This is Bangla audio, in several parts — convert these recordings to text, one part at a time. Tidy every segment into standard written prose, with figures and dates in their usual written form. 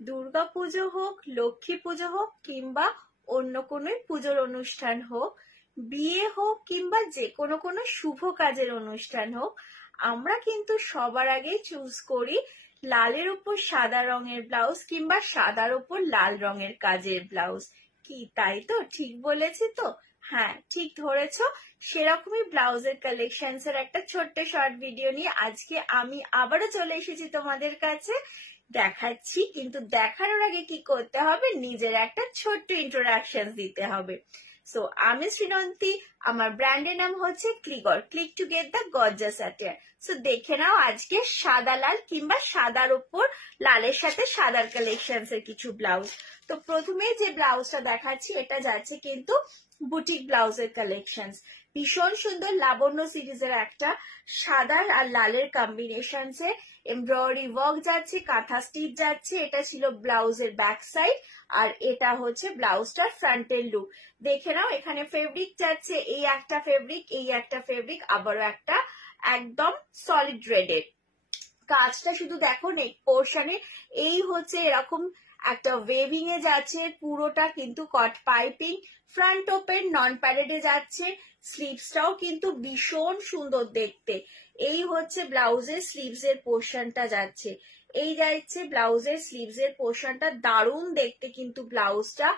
দুর্গাপুজো হোক, লক্ষ্মী পুজো হোক, কিংবা অন্য কোনো পুজোর অনুষ্ঠান হোক, বিয়ে হোক কিংবা যে কোনো শুভ কাজের অনুষ্ঠান হোক, আমরা কিন্তু সবার আগে চুজ করি লালের উপর সাদা রঙের ব্লাউজ কিংবা সাদার উপর লাল রঙের কাজের ব্লাউজ। কি তাই তো? ঠিক বলেছি তো? হ্যাঁ, ঠিক ধরেছ। সেরকমই ব্লাউজের কালেকশনস এর একটা ছোট্ট শর্ট ভিডিও নিয়ে আজকে আমি আবারও চলে এসেছি তোমাদের কাছে। দেখাচ্ছি, কিন্তু দেখানোর আগে কি করতে হবে, নিজের একটা ছোট্ট ইন্ট্রোডাকশন দিতে হবে। সো আমি শ্রীনন্তী, আমার ব্র্যান্ডের নাম হচ্ছে ক্লিগর, click to get the gorgeous attire. So দেখে নাও আজকে সাদা লাল কিংবা সাদার উপর লালের সাথে সাদার কালেকশনস এর কিছু ব্লাউজ। তো প্রথমে যে ব্লাউজটা দেখাচ্ছি এটা যাচ্ছে কিন্তু বুটিক ব্লাউজের কালেকশনস। ভীষণ সুন্দর লাবণ্য সিরিজের একটা সাদা আর লালের কম্বিনেশনস এ এমব্রয়ডারি ওয়ার্ক যাচ্ছে, কাঁথা স্টিচ যাচ্ছে। এটা ছিল ব্লাউজের ব্যাক সাইড, আর এটা হচ্ছে ব্লাউজটার ফ্রন্টের লুক। দেখে নাও এখানে ফেব্রিক যাচ্ছে, এই একটা ফেব্রিক, এই একটা ফেব্রিক, আবারও একটা একদম সলিড রেডের। কাজটা শুধু দেখো নেক পোর্শনে এই হচ্ছে এরকম একটা ওয়েভিং এ যাচ্ছে, পুরোটা কিন্তু কট পাইপিং, ফ্রন্ট ওপেন নন প্যাডেডে যাচ্ছে। স্লিভসটাও কিন্তু ভীষণ সুন্দর দেখতে। এই হচ্ছে ব্লাউজের স্লিভস এর পোর্শনটা যাচ্ছে, এই যাচ্ছে ব্লাউজের স্লিভস এর পোর্শনটা। দারুণ দেখতে কিন্তু ব্লাউজটা,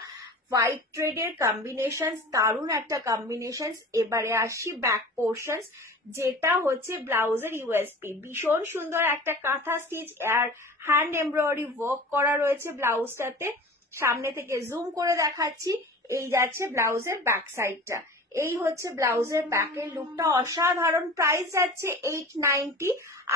হোয়াইট থ্রেডের কম্বিনেশন, দারুণ একটা কম্বিনেশন। এবারে আসি ব্যাক পোর্শন, যেটা হচ্ছে ব্লাউজের ইউএসপি। ভীষণ সুন্দর একটা কাঁথা স্টিচ আর হ্যান্ড এমব্রয়ডারি ওয়ার্ক করা রয়েছে ব্লাউজটাতে। সামনে থেকে জুম করে দেখাচ্ছি, এই যাচ্ছে ব্লাউজের ব্যাক সাইডটা। এই হচ্ছে ব্লাউজের ব্যাকের লুকটা, অসাধারণ। প্রাইস যাচ্ছে 890,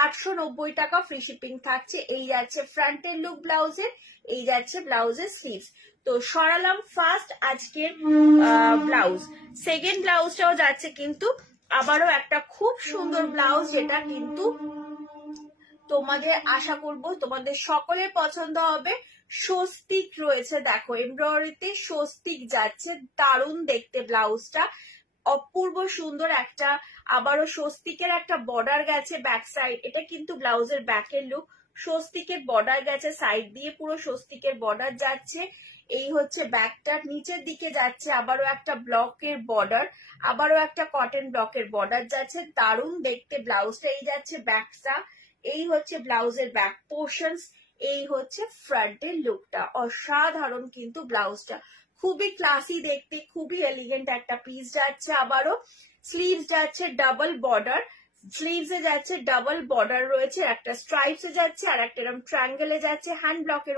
890 টাকা, ফ্রি শিপিং থাকছে। এই যাচ্ছে ফ্রন্টের লুক ব্লাউজের, এই যাচ্ছে ব্লাউজের স্লিভস। তো সরালাম ফার্স্ট আজকের ব্লাউজ। সেকেন্ড ব্লাউজটাও যাচ্ছে কিন্তু আবারও একটা খুব সুন্দর ব্লাউজ, যেটা কিন্তু তোমাদের আশা করব তোমাদের সকলের পছন্দ হবে। স্বস্তিক রয়েছে, দেখো এমব্রয়ডারিতে স্বস্তিক যাচ্ছে, দারুণ দেখতে ব্লাউজটা, অপূর্ব সুন্দর একটা। আবারও স্বস্তিকের একটা বর্ডার গেছে ব্যাক সাইড, এটা কিন্তু ব্লাউজের ব্যাকের লুক। স্বস্তিকের বর্ডার গেছে সাইড দিয়ে, পুরো স্বস্তিকের বর্ডার যাচ্ছে। এই হচ্ছে ব্যাকটার নিচের দিকে যাচ্ছে আবারও একটা ব্লকের বর্ডার, আবারও একটা কটন ব্লকের বর্ডার যাচ্ছে, দারুণ দেখতে ব্লাউজটা। এই যাচ্ছে ব্যাকটা, এই হচ্ছে ব্লাউজের ব্যাক পোর্শনস, এই হচ্ছে ফ্রন্টের লুকটা। অসাধারণ কিন্তু ব্লাউজটা, খুবই ক্লাসি দেখতে, খুবই এলিগেন্ট একটা পিস যাচ্ছে। আবারও স্লিভস যাচ্ছে ডাবল বর্ডার, স্লিভস এ যাচ্ছে ডাবল বর্ডার রয়েছে, একটা স্ট্রাইপস এ যাচ্ছে আর একটা এরকম ট্রায়াঙ্গেলে যাচ্ছে। হ্যান্ড ব্লকের